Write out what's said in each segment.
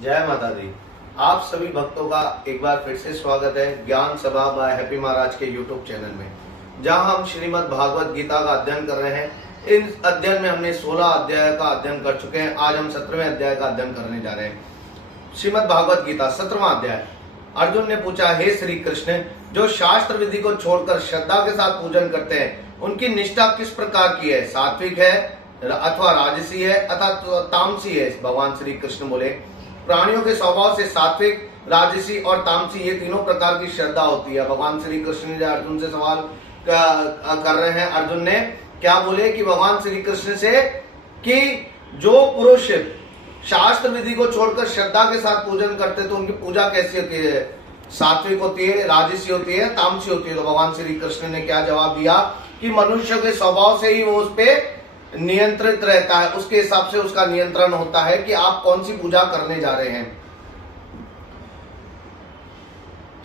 जय माता दी। आप सभी भक्तों का एक बार फिर से स्वागत है ज्ञान सभा बाय हैप्पी महाराज के यूट्यूब चैनल में, जहां हम श्रीमद् भागवत गीता का अध्ययन कर रहे हैं। इन अध्ययन में हमने 16 अध्याय का अध्ययन कर चुके हैं। आज हम 17वें अध्याय का अध्ययन करने जा रहे हैं। श्रीमद् भागवत गीता 17वां अध्याय। अर्जुन ने पूछा, हे श्री कृष्ण, जो शास्त्र विधि को छोड़कर श्रद्धा के साथ पूजन करते हैं, उनकी निष्ठा किस प्रकार की है? सात्विक है अथवा राजसी है अथवा तामसी है? भगवान श्री कृष्ण बोले, प्राणियों के स्वभाव से सात्विक, राजसी और तामसी ये तीनों प्रकार की श्रद्धा होती है। भगवान श्री कृष्ण ने अर्जुन से सवाल कर रहे हैं। अर्जुन ने क्या बोले कि भगवान श्री कृष्ण से कि जो पुरुष शास्त्र विधि को छोड़कर श्रद्धा के साथ पूजन करते तो उनकी पूजा कैसी होती है? सात्विक होती है, राजसी होती है, तामसी होती है। तो भगवान श्री कृष्ण ने क्या जवाब दिया कि मनुष्य के स्वभाव से ही वो उस पे नियंत्रित रहता है, उसके हिसाब से उसका नियंत्रण होता है कि आप कौन सी पूजा करने जा रहे हैं।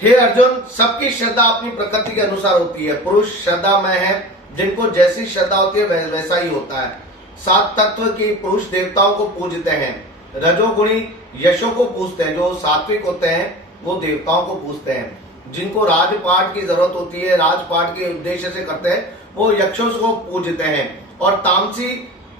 हे अर्जुन, सबकी श्रद्धा अपनी प्रकृति के अनुसार होती है। पुरुष श्रद्धामय है, जिनको जैसी श्रद्धा होती है वैसा ही होता है। सात तत्व की पुरुष देवताओं को पूजते हैं, रजोगुणी यशों को पूजते हैं। जो सात्विक होते हैं वो देवताओं को पूजते हैं। जिनको राजपाट की जरूरत होती है, राजपाट के उद्देश्य से करते हैं, वो यक्षों को पूजते हैं। और तामसी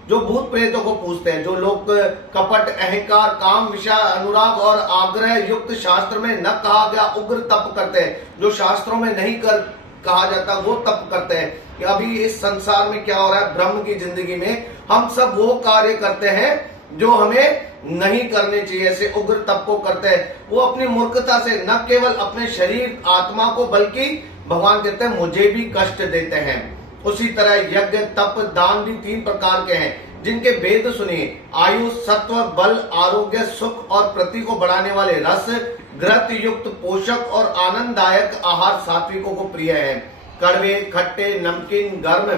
जो भूत प्रेतों को पूजते हैं। जो लोग कपट, अहंकार, काम, विषय, अनुराग और आग्रह युक्त शास्त्र में न कहा गया उग्र तप करते हैं, जो शास्त्रों में नहीं कहा जाता वो तप करते हैं। कि अभी इस संसार में क्या हो रहा है, ब्रह्म की जिंदगी में हम सब वो कार्य करते हैं जो हमें नहीं करने चाहिए, ऐसे उग्र तप को करते हैं। वो अपनी मूर्खता से न केवल अपने शरीर आत्मा को बल्कि भगवान कहते हैं मुझे भी कष्ट देते हैं। उसी तरह यज्ञ, तप, दान भी तीन प्रकार के हैं, जिनके भेद सुनिए। आयु, सत्व, बल, आरोग्य, सुख और प्रति को बढ़ाने वाले रस, घृत युक्त पोषक और आनंददायक आहार सात्विकों को प्रिय है। कड़वे, खट्टे, नमकीन, गर्म,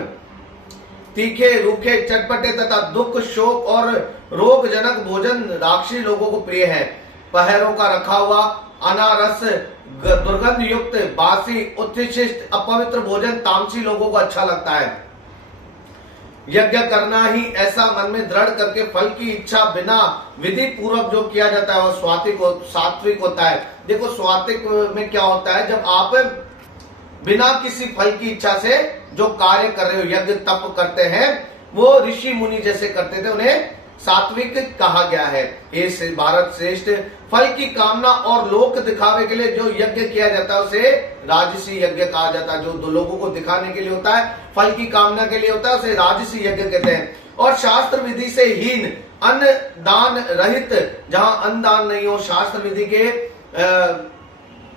तीखे, रूखे, चटपटे तथा दुख, शोक और रोगजनक भोजन राक्षसी लोगों को प्रिय है। पहरों का रखा हुआ अनारस, दुर्गंध युक्त, बासी, उत्कृष्ट, अपवित्र भोजन तामसी लोगों को अच्छा लगता है। यज्ञ करना ही ऐसा मन में दृढ़ करके फल की इच्छा बिना विधि पूर्वक जो किया जाता है वो सात्विक होता है। देखो सात्विक में क्या होता है, जब आप बिना किसी फल की इच्छा से जो कार्य कर रहे हो, यज्ञ तप करते हैं, वो ऋषि मुनि जैसे करते थे, उन्हें सात्विक कहा गया है। ये भारत श्रेष्ठ फल की कामना और लोक दिखावे के लिए जो यज्ञ किया जाता है उसे राजसी यज्ञ कहा जाता है। जो दो लोगों को दिखाने के लिए होता है, फल की कामना के लिए होता है, उसे राजसी यज्ञ कहते हैं। और शास्त्र विधि से हीन, अन्न दान रहित, जहां अन्न दान नहीं हो, शास्त्र विधि के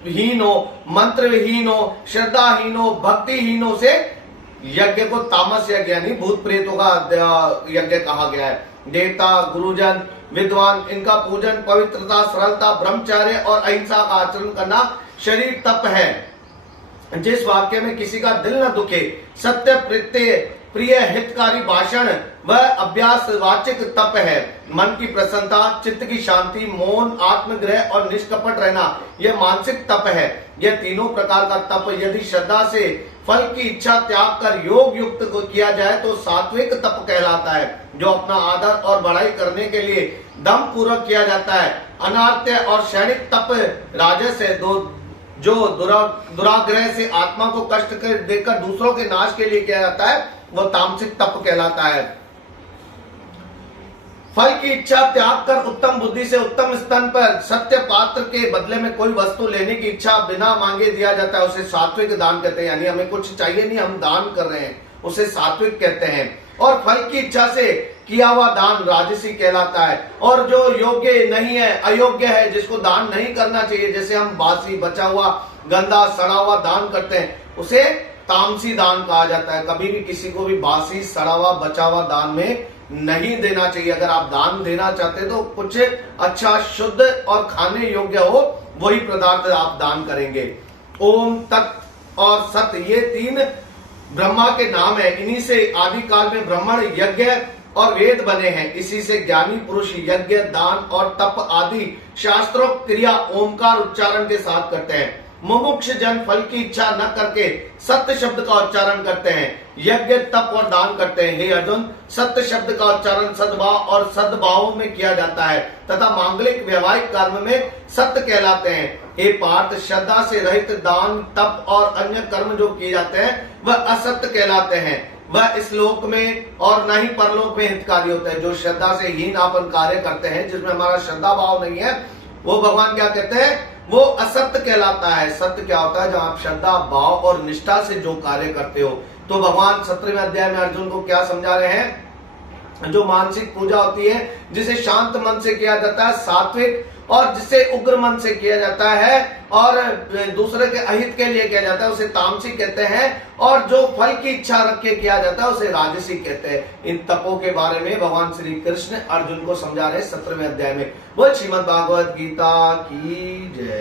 हीन हो, मंत्रहीन हो, श्रद्धाहीन हो, भक्तिहीन हो से यज्ञ को तामस यज्ञ यानी भूत प्रेतों का यज्ञ कहा गया है। देवता, गुरुजन, विद्वान, इनका पूजन, पवित्रता, सरलता, ब्रह्मचर्य और अहिंसा का आचरण करना शरीर तप है। जिस वाक्य में किसी का दिल न दुखे, सत्य, प्रिय, हितकारी भाषण वह अभ्यास वाचिक तप है। मन की प्रसन्नता, चित्त की शांति, मौन, आत्मग्रह और निष्कपट रहना यह मानसिक तप है। यह तीनों प्रकार का तप यदि श्रद्धा से फल की इच्छा त्याग कर योग युक्त को किया जाए तो सात्विक तप कहलाता है। जो अपना आदर और बढ़ाई करने के लिए दम पूर्वक किया जाता है। अनार्त्य और क्षणिक तप राजस है। जो दुराग्रह से आत्मा को कष्ट देकर दूसरों के नाश के लिए किया जाता है वो तामसिक तप कहलाता है। फल की इच्छा त्याग कर उत्तम बुद्धि से उत्तम स्थान पर सत्य पात्र के बदले में कोई वस्तु लेने की इच्छा बिना मांगे दिया जाता है, उसे सात्विक दान कहते हैं। यानी हमें कुछ चाहिए नहीं, हम दान कर रहे हैं, उसे सात्विक कहते हैं। और फल की इच्छा से किया हुआ दान राजसी कहलाता है। और जो योग्य नहीं है, अयोग्य है, जिसको दान नहीं करना चाहिए, जैसे हम बासी, बचा हुआ, गंदा, सड़ा हुआ दान करते हैं, उसे तामसी दान कहा जाता है। कभी भी किसी को भी बासी, सड़ा हुआ, बचा हुआ दान में नहीं देना चाहिए। अगर आप दान देना चाहते हैं तो कुछ अच्छा, शुद्ध और खाने योग्य हो वही पदार्थ आप दान करेंगे। ओम, तत् और सत ये तीन ब्रह्मा के नाम है। इन्हीं से आदि काल में ब्राह्मण, यज्ञ और वेद बने हैं। इसी से ज्ञानी पुरुष यज्ञ, दान और तप आदि शास्त्रों क्रिया ओमकार उच्चारण के साथ करते हैं। मुमुक्ष जन फल की इच्छा न करके सत्य शब्द का उच्चारण करते हैं, यज्ञ तप और दान करते हैं। हे अर्जुन, सत्य शब्द का उच्चारण सद्भाव और सद्भाव में किया जाता है तथा मांगलिक वैवाहिक कर्म में सत्य कहलाते हैं। हे पार्थ, श्रद्धा से रहित दान तप और अन्य कर्म जो किए जाते हैं वह असत्य कहलाते हैं। वह इस लोक में और न ही परलोक में हितकारी होते हैं। जो श्रद्धा से हीन अपन कार्य करते हैं, जिसमें हमारा श्रद्धा भाव नहीं है, वो भगवान क्या कहते हैं, वो असत्य कहलाता है। सत्य क्या होता है, जब आप श्रद्धा भाव और निष्ठा से जो कार्य करते हो। तो भगवान 17वें अध्याय में अर्जुन को क्या समझा रहे हैं, जो मानसिक पूजा होती है, जिसे शांत मन से किया जाता है सात्विक, और जिसे उग्र मन से किया जाता है और दूसरे के अहित के लिए किया जाता है, उसे तामसिक कहते हैं। और जो फल की इच्छा रख के किया जाता है उसे राजसिक कहते हैं। इन तपों के बारे में भगवान श्री कृष्ण अर्जुन को समझा रहे 17वें अध्याय में। बोल श्रीमद् भागवत गीता की जय।